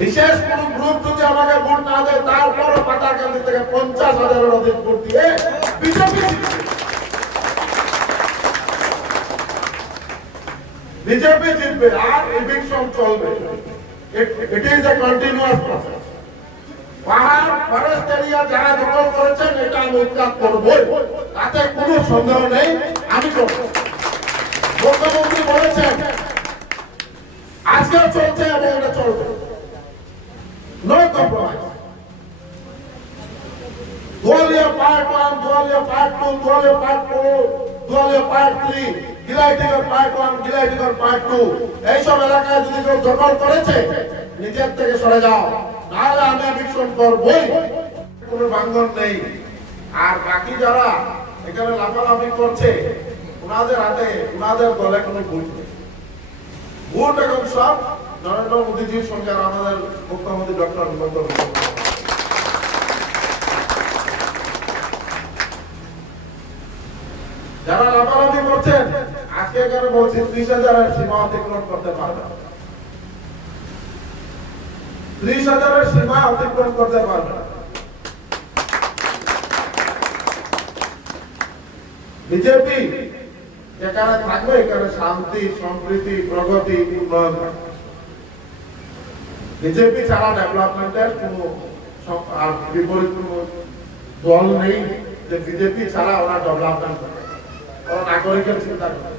বিশেষ কোন গ্রুপ যদি আমাকে ভোট না দেয়, তারপরও পাতাকান্দি থেকে পঞ্চাশ হাজারের অধিক ভোট দিয়ে বিজেপি বিজেপি জিতবে, আর ইভিকশন চলবে। It is a continuous process পাহাড় ফরেস্ট এরিয়া যারা দখল করেছেন, এটা আমি করবই। তাতে কোনো সন্দেহ নেই, আমি করব। মুখ্যমন্ত্রী বলেছেন আজকে চলছে এবং এটা চলবে। নো কম্প্রোমাইজ দলীয় পার্ট ওয়ান দলীয় পার্ট টু দলীয় পার্ট ফোর দলীয় পার্ট থ্রি গিলাইটিগর পার্ট ওয়ান গিলাইটিগর পার্ট টু এইসব এলাকায় যদি কেউ দখল করেছে, নিজের থেকে সরে যাও। নাহলে আমি এভিকশন করবই। কোনো বাঙ্গন নেই। আর বাকি যারা এখানে লাফালাফি করছে, ওনাদের হাতে, ওনাদের দলে কোনো ভুল নেই। ভোট এখন সব যারা করছেন, আজকে এখানে বলছি, ত্রিশ হাজারের সীমা অতিক্রম করতে পারবে ত্রিশ হাজারের সীমা অতিক্রম করতে পারবে বিজেপি যেখানে থাকবে, এখানে শান্তি, সম্প্রীতি, প্রগতি, উন্নয়ন। থাকবে বিজেপি ছাড়া ডেভেলপমেন্টের কোনো আর বিপরীত কোনো দল নেই যে বিজেপি ছাড়া ওরা ডেভেলপমেন্ট করে। ওরা নাগরিকের চিন্তা করে।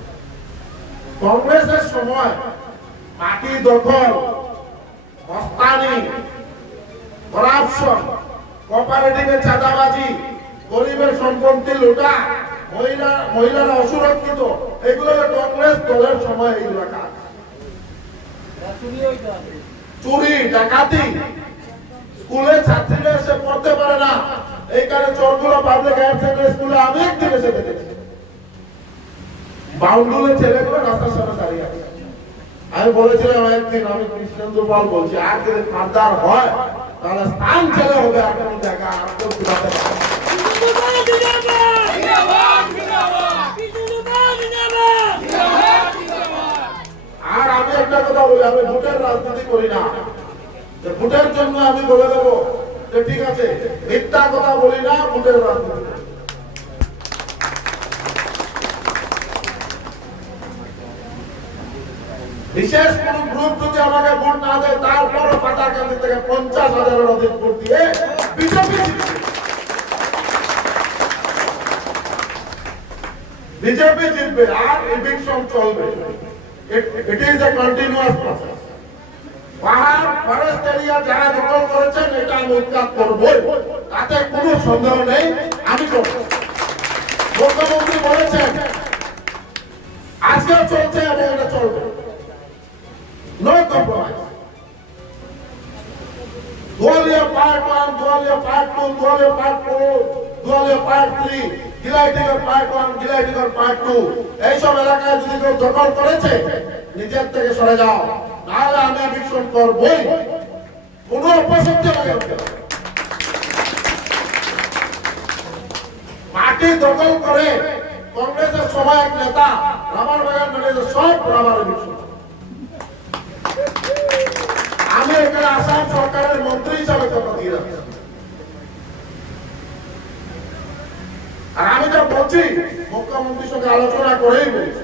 কংগ্রেসের সময় মাটি দখল, মস্তানি, করাপশন কোঅপারেটিভের চাঁদাবাজি, গরিবের সম্পত্তি লুটা, মহিলা মহিলারা অসুরক্ষিত, এগুলো কংগ্রেস দলের সময় এইগুলো কাজ। চুরি, ডাকাতি। স্কুলে ছাত্রীরা এসে পড়তে পারে না। এইখানে চোরগুলো পাবলিক হায়ার সেকেন্ডারি স্কুলে আমি একদিন এসে দেখেছি। ছেলেগুলো রাস্তার সামনে দাঁড়িয়ে আছে। আমি বলেছিলাম একদিন আমি কৃষ্ণেন্দ্র পাল বলছি, আর যদি হয়, তাহলে স্থান ছেলে হবে, আর কেউ একটা কথা বলি, আমি ভোটের রাজনীতি করি না। যে ভোটের জন্য আমি বলে দেবো যে ঠিক আছে, মিথ্যা কথা বলি না, ভোটের রাজনীতি বিশেষ কোন গ্রুপ যদি আমাকে ভোট না দেয়, তারপরও পাতাকান্দি থেকে পঞ্চাশ হাজারের অধিক ভোট দিয়ে বিজেপি। বিজেপি জিতবে, আর ইভিকশন চলবে। It is a continuous process পাহাড় ফরেস্ট যারা দখল করেছেন, এটা আমি উৎখাত করবই। তাতে কোনো সন্দেহ নেই, আমি করব। মুখ্যমন্ত্রী বলেছেন, আজকেও চলছে এবং এটা চলবে। নো কম্প্রোমাইজ দলীয় পার্ট ওয়ান দলীয় পার্ট টু দলীয় পার্ট ফোর দলীয় পার্ট থ্রি মাটি দখল করে কংগ্রেসের সবাই এক নেতা রাবার বাগান সব রাবার এভিকশন আমি এখানে আসাম সরকারের মন্ত্রী হিসাবে কথা দিয়ে রাখছি আর আমি যা বলছি মুখ্যমন্ত্রীর সঙ্গে আলোচনা করেই বলছি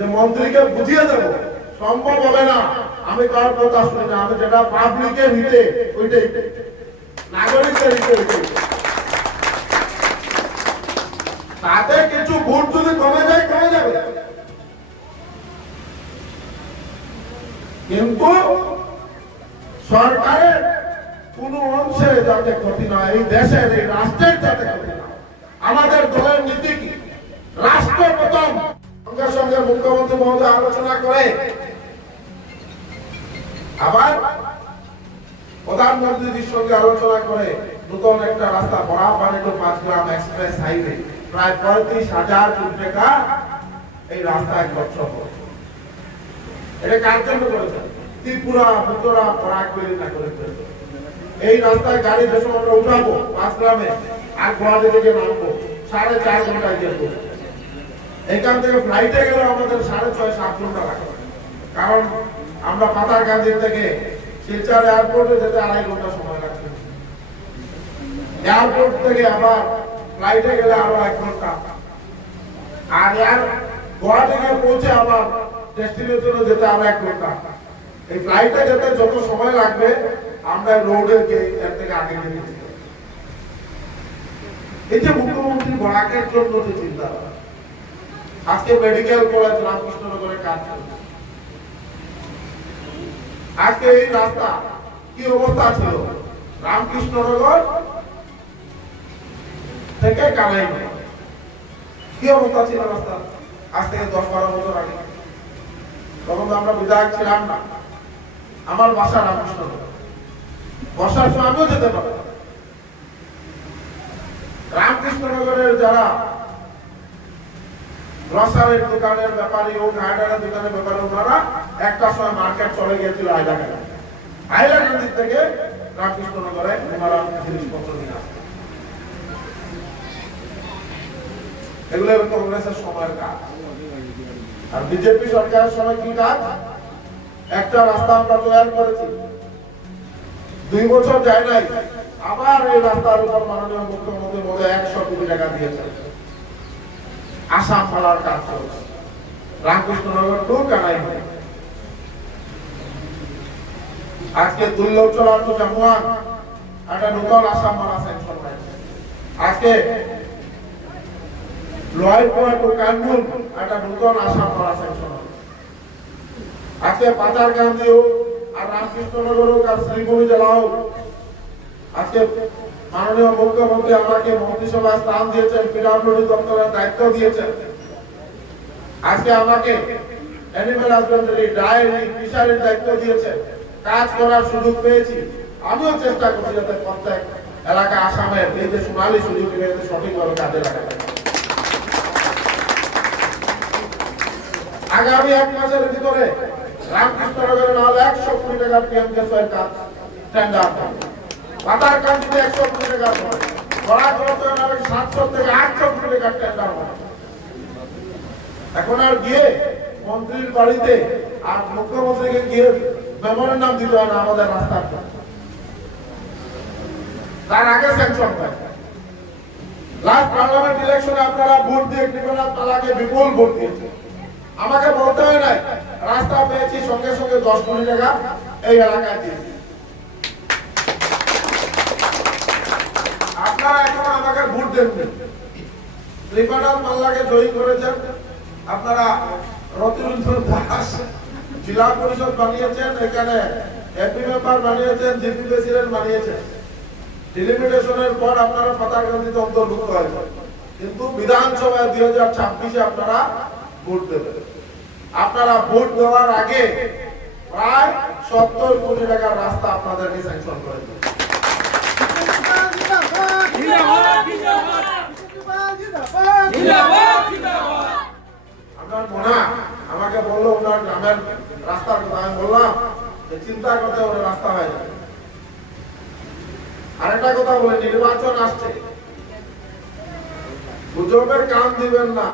যে মন্ত্রীকে বুঝিয়ে দেব, সম্ভব হবে না। আমি কার কথা শুনি না, আমি যেটা পাবলিকের হিতে, ওইটাই নাগরিকের হিতে তাতে কিছু ভোট যদি কমে যায়, কমে যাবে। কিন্তু সরকারের কোন অংশে যাতে ক্ষতি নয় এই দেশের, এই রাষ্ট্রের যাতে ক্ষতি মহোদয় আলোচনা করে, আবার প্রধানমন্ত্রীর সঙ্গে আলোচনা করে নতুন একটা রাস্তা Barapani to Panchgram express highway, প্রায় পঁয়ত্রিশ হাজার কোটি টাকা এই রাস্তায় খরচ হবে এটা কার জন্য ত্রিপুরা পরাগ করে না এই রাস্তায় গাড়ি যে আমরা উঠাবো পাঁচ গ্রামে আর থেকে নামবো, সাড়ে চার ঘন্টায় এখান থেকে ফ্লাইটে গেলে আমাদের সাড়ে ছয়, সাত ঘণ্টা লাগবে। কারণ আমরা পাতার গান্ধীর থেকে শিলচর এয়ারপোর্টে যেতে আড়াই ঘণ্টা সময় লাগবে। এয়ারপোর্ট থেকে আবার ফ্লাইটে গেলে আরও এক ঘণ্টা। আর এয়ার গুয়াহাটি গিয়ে পৌঁছে আবার ডেস্টিনেশনে যেতে আরও এক ঘণ্টা। এই ফ্লাইটে যেতে যত সময় লাগবে, আমরা রোডে এর থেকে আগে। এই যে মুখ্যমন্ত্রী বরাকের জন্য যে চিন্তা আজকে মেডিকেল কলেজ রামকৃষ্ণনগরে কাজ চলছে। আজকে এই রাস্তা কি অবস্থা ছিল? রামকৃষ্ণনগর থেকে কালাই কি অবস্থা ছিল রাস্তা? আজ থেকে দশ বারো বছর আগে। তখন তো আমরা বিধায়ক ছিলাম না। আমার বাসা রামকৃষ্ণনগর। বর্ষার সময় আমিও যেতে পারব রামকৃষ্ণনগরের যারা গ্রসারির দোকানের ব্যাপারী ও গার্ডারের দোকানের ব্যাপারে ওনারা একটা সময় মার্কেট চলে গিয়েছিল হাইলাকান্দি হাইলাকান্দি থেকে রামকৃষ্ণনগরে ওনারা জিনিসপত্র নিয়ে আসতো এগুলো কংগ্রেসের সময়ের কাজ। আর বিজেপি সরকারের সময় কি কাজ? একটা রাস্তা আমরা তৈরি করেছি। দুই বছর যায় নাই। আবার এই রাস্তার উপর মাননীয় মুখ্যমন্ত্রী বলে একশো কোটি টাকা দিয়েছেন। আসাম ফালার কাজ চলছে রামকৃষ্ণনগর টু কানাই আজকে দুর্লভ তো জামুয়ান, একটা নতুন আসাম স্যাংশন হয়েছে আজকে আজকে পাচার গান্ধী হোক আর রামকৃষ্ণনগর হোক, আর শ্রীভূমি জেলা আজকে মাননীয় মুখ্যমন্ত্রী আমাকে মন্ত্রিসভায় স্থান দিয়েছেন, পিডাব্লিউডি দপ্তরের দায়িত্ব দিয়েছেন। আজকে আমাকে অ্যানিমেল হাসবেন্ডারি ডায়েরি ফিশারির দায়িত্ব দিয়েছেন। কাজ করার সুযোগ পেয়েছি। আমিও চেষ্টা করছি যাতে প্রত্যেক এলাকা আসামের এই যে সোনালী সুযোগ সঠিকভাবে কাজে পারে। আগামী এক মাসের ভিতরে রামকৃষ্ণনগরে না হলে একশো কোটি টাকার পিএম কাজ টেন্ডার পাতার কান্তিতে একশো টাকা হবে বরাক করতে সাতশো থেকে আটশো টাকার টেন্ডার হবে এখন আর গিয়ে মন্ত্রীর বাড়িতে আর মুখ্যমন্ত্রীকে গিয়ে মেমোরেন্ডাম দিতে হয় না আমাদের রাস্তার। তার আগে স্যাংশন হয় লাস্ট পার্লামেন্ট ইলেকশনে আপনারা ভোট দিয়ে কৃপনাথ তালাকে বিপুল ভোট দিয়েছেন। আমাকে বলতে হয় নাই, রাস্তা পেয়েছি সঙ্গে সঙ্গে দশ কোটি টাকা এই এলাকায় দিয়েছি আপনারা এখন আমাকে ভোট দেননি কৃপনাথ মাল্লাকে জয়ী করেছেন। আপনারা রতিরঞ্জন দাস জেলা পরিষদ বানিয়েছেন, এখানে এমপি মেম্বার বানিয়েছেন জিপি প্রেসিডেন্ট বানিয়েছেন। ডিলিমিটেশনের পর আপনারা পাতারকান্দিতে অন্তর্ভুক্ত হয়েছে কিন্তু বিধানসভায় দুই হাজার ছাব্বিশে আপনারা ভোট দেবেন। আপনারা ভোট দেওয়ার আগে প্রায় সত্তর কোটি টাকার রাস্তা আপনাদেরকে স্যাংশন করে দেবে আমাকে বলল ওনার গ্রামের রাস্তার কথা, আমি বললাম যে চিন্তা করতে ওনার রাস্তা হয়ে আরেকটা কথা বলে, নির্বাচন আসছে। গুজবের কান দিবেন না।